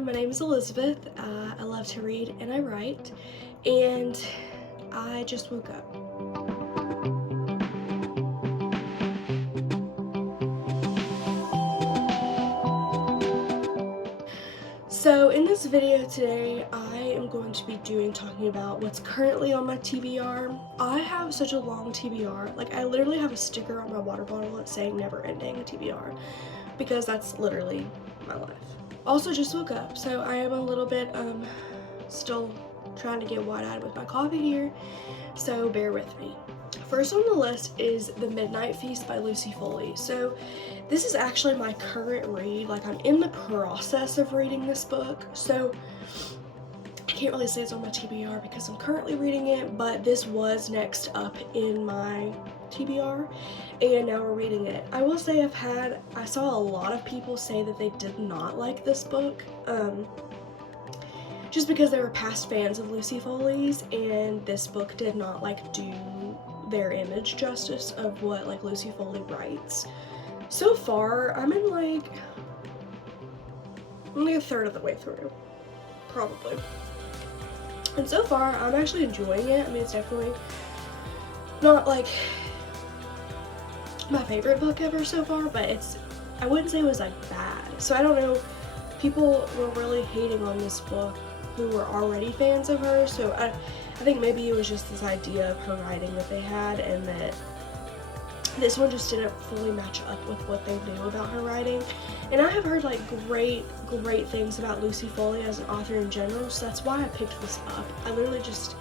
everyone, my name is Elizabeth. I love to read and I write, and I just woke up. So in this video today, I am going to be talking about what's currently on my TBR. I have such a long TBR, like I literally have a sticker on my water bottle that's saying never ending TBR, because that's literally my life. Also just woke up, so I am a little bit still trying to get wide-eyed with my coffee here, so bear with me. First on the list is The Midnight Feast by Lucy Foley. So this is actually my current read. Like, I'm in the process of reading this book, so I can't really say it's on my TBR because I'm currently reading it, but this was next up in my TBR, and now we're reading it. I will say I saw a lot of people say that they did not like this book, just because they were past fans of Lucy Foley's, and this book did not like do their image justice of what like Lucy Foley writes. So far, I'm like a third of the way through, probably. And so far, I'm actually enjoying it. I mean, it's definitely not like my favorite book ever so far, but I wouldn't say it was like bad. So I don't know, people were really hating on this book who were already fans of her, so I think maybe it was just this idea of her writing that they had, and that this one just didn't fully match up with what they knew about her writing. And I have heard like great things about Lucy Foley as an author in general, so that's why I picked this up. I literally just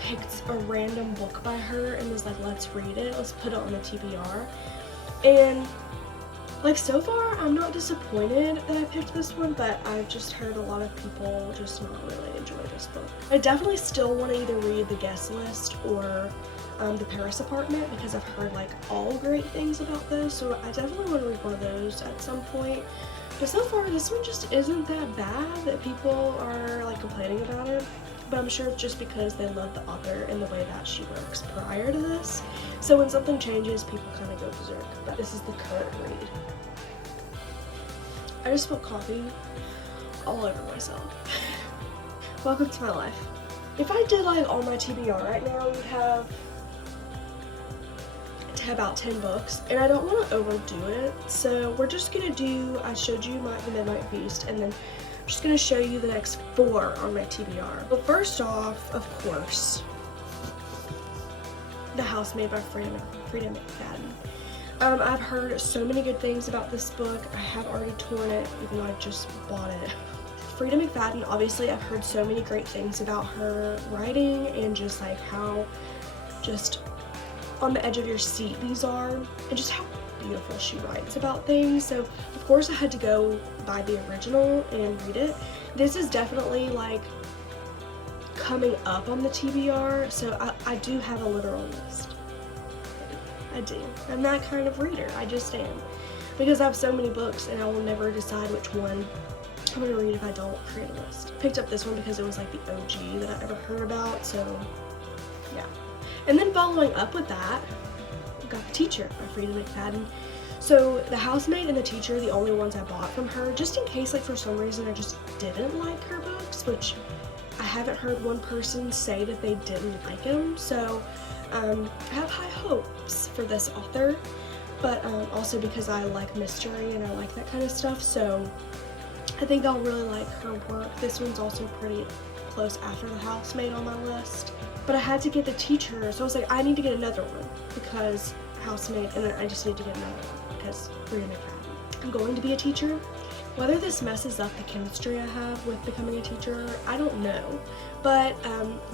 picked a random book by her and was like, let's read it, let's put it on the TBR. And like, so far, I'm not disappointed that I picked this one, but I've just heard a lot of people just not really enjoy this book. I definitely still want to either read The Guest List or The Paris Apartment, because I've heard like all great things about those, so I definitely want to read one of those at some point. But so far, this one just isn't that bad that people are like complaining about it. But I'm sure it's just because they love the author and the way that she works prior to this. So when something changes, people kind of go berserk. But this is the current read. I just spilled coffee all over myself. Welcome to my life. If I did like all my TBR right now, we'd have about 10 books, and I don't want to overdo it. So we're just gonna do, I showed you The Midnight Feast, and then I'm just gonna show you the next 4 on my TBR. Well, first off, of course, The Housemaid by Frida McFadden. I've heard so many good things about this book. I have already torn it, even though I just bought it. Frida McFadden, obviously I've heard so many great things about her writing, and just like how just on the edge of your seat these are, and just how beautiful she writes about things. So of course I had to go buy the original and read it. This is definitely like coming up on the TBR, so I do have a literal list. I do. I'm that kind of reader. I just am. Because I have so many books, and I will never decide which one I'm going to read if I don't create a list. Picked up this one because it was like the OG that I ever heard about, so yeah. And then following up with that, I got The Teacher by Frida McFadden. So The Housemaid and The Teacher are the only ones I bought from her, just in case like for some reason I just didn't like her books, which I haven't heard one person say that they didn't like them. So I have high hopes for this author, but also because I like mystery and I like that kind of stuff, so I think I'll really like her work. This one's also pretty close after The Housemaid on my list, but I had to get The Teacher, so I was like, I need to get another one because Housemaid, and then I just need to get another one because Frida McFadden. I'm going to be a teacher. Whether this messes up the chemistry I have with becoming a teacher, I don't know. But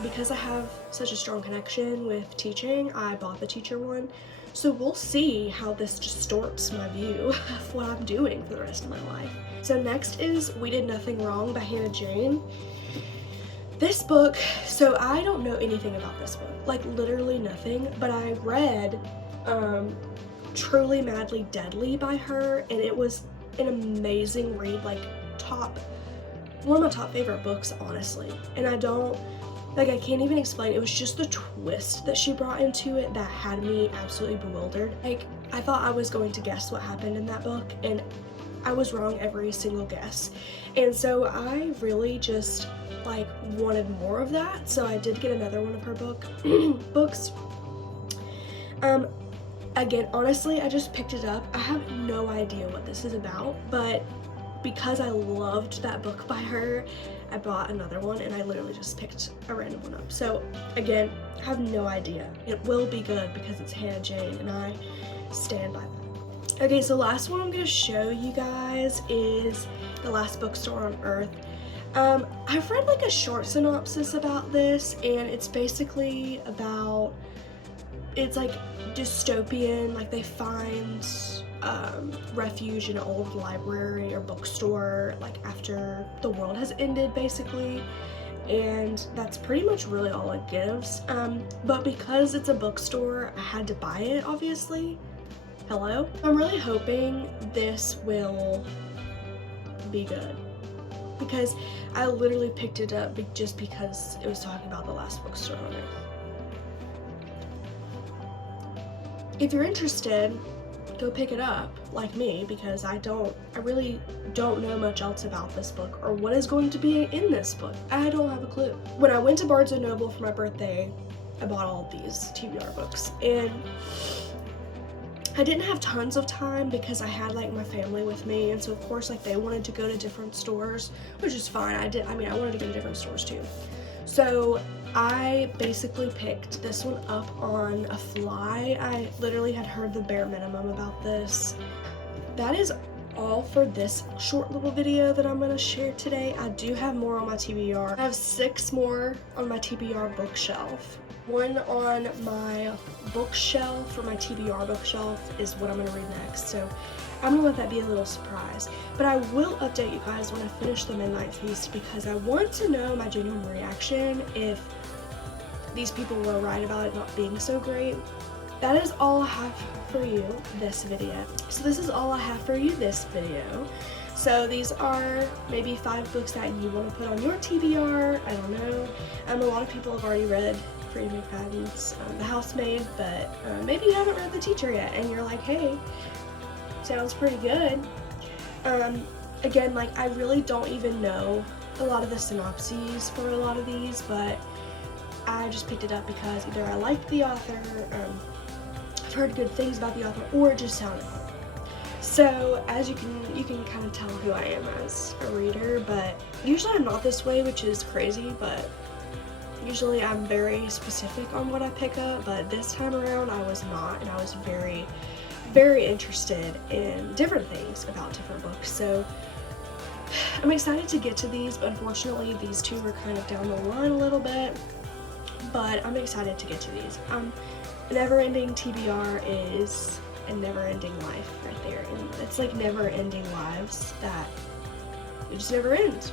because I have such a strong connection with teaching, I bought the Teacher one. So we'll see how this distorts my view of what I'm doing for the rest of my life. So next is We Did Nothing Wrong by Hannah Jane. This book, so I don't know anything about this book, like literally nothing, but I read Truly Madly Deadly by her, and it was an amazing read, like one of my top favorite books, honestly. And I can't even explain. It was just the twist that she brought into it that had me absolutely bewildered. Like, I thought I was going to guess what happened in that book, and I was wrong every single guess. And so I really just like wanted more of that. So I did get another one of her books. Again, honestly, I just picked it up. I have no idea what this is about, but because I loved that book by her, I bought another one, and I literally just picked a random one up. So again, I have no idea. It will be good because it's Hannah Jane, and I stand by that. Okay, so last one I'm gonna show you guys is The Last Bookstore on Earth. I've read like a short synopsis about this, and it's basically about, it's like dystopian, like they find refuge in an old library or bookstore like after the world has ended basically, and that's pretty much really all it gives. But because it's a bookstore, I had to buy it, obviously. Hello? I'm really hoping this will be good, because I literally picked it up just because it was talking about the last bookstore on Earth. If you're interested, go pick it up like me, because I really don't know much else about this book or what is going to be in this book. I don't have a clue. When I went to Barnes & Noble for my birthday, I bought all of these TBR books, and I didn't have tons of time because I had like my family with me, and so of course like they wanted to go to different stores, which is fine. I wanted to go to different stores too. So I basically picked this one up on a fly. I literally had heard the bare minimum about this. That is all for this short little video that I'm gonna share today. I do have more on my TBR. I have 6 more on my TBR bookshelf. One on my bookshelf, or my TBR bookshelf, is what I'm gonna read next. So I'm gonna let that be a little surprise. But I will update you guys when I finish the Midnight Feast, because I want to know my genuine reaction if these people were right about it not being so great. That is all I have for you this video. So this is all I have for you this video. So these are maybe 5 books that you want to put on your TBR. I don't know. A lot of people have already read Freida McFadden's The Housemaid, but maybe you haven't read The Teacher yet, and you're like, hey, sounds pretty good. Again, like, I really don't even know a lot of the synopses for a lot of these, but I just picked it up because either I liked the author, I've heard good things about the author, or it just sounded fun. So as you can kind of tell who I am as a reader, but usually I'm not this way, which is crazy, but usually I'm very specific on what I pick up, but this time around I was not, and I was very, very interested in different things about different books. So I'm excited to get to these, but unfortunately these 2 were kind of down the line a little bit, but I'm excited to get to these. Never-ending TBR is a never-ending life right there, and it's like never-ending lives that you just never end.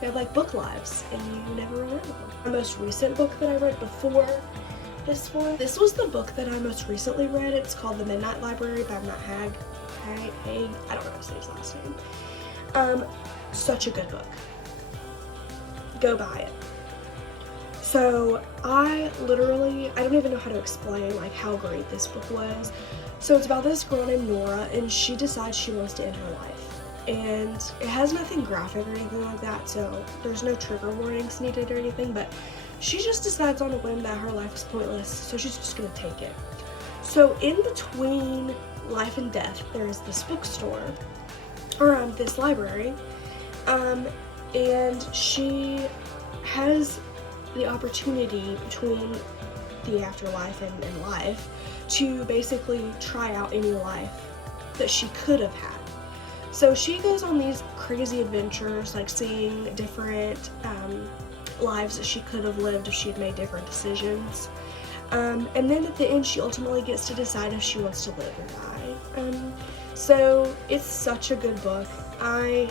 You have like book lives, and you never run out of them. My most recent book that I read before this one, this was the book that I most recently read. It's called The Midnight Library by Matt Haig. Haig, I don't know how to say his last name. Such a good book. Go buy it. So I don't even know how to explain like how great this book was. So it's about this girl named Nora, and she decides she wants to end her life. And it has nothing graphic or anything like that, so there's no trigger warnings needed or anything, but she just decides on a whim that her life is pointless, so she's just gonna take it. So in between life and death, there is this bookstore, or this library, and she has the opportunity between the afterlife and life to basically try out any life that she could have had. So she goes on these crazy adventures, like seeing different lives that she could have lived if she had made different decisions. And then at the end, she ultimately gets to decide if she wants to live or die. So it's such a good book. I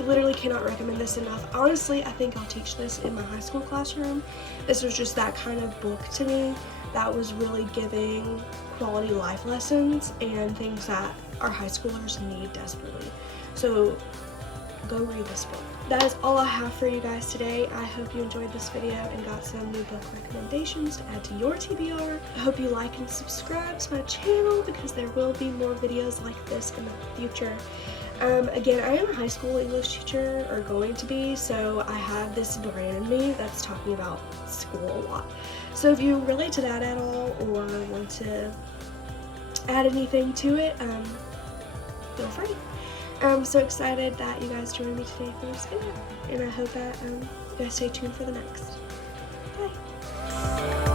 literally cannot recommend this enough. Honestly, I think I'll teach this in my high school classroom. This was just that kind of book to me that was really giving quality life lessons and things that our high schoolers need desperately. So go read this book. That is all I have for you guys today. I hope you enjoyed this video and got some new book recommendations to add to your TBR. I hope you like and subscribe to my channel because there will be more videos like this in the future. Again, I am a high school English teacher, or going to be, so I have this brain in me that's talking about school a lot. So if you relate to that at all or want to add anything to it, feel free. I'm so excited that you guys joined me today for this video, and I hope that you guys stay tuned for the next. Bye!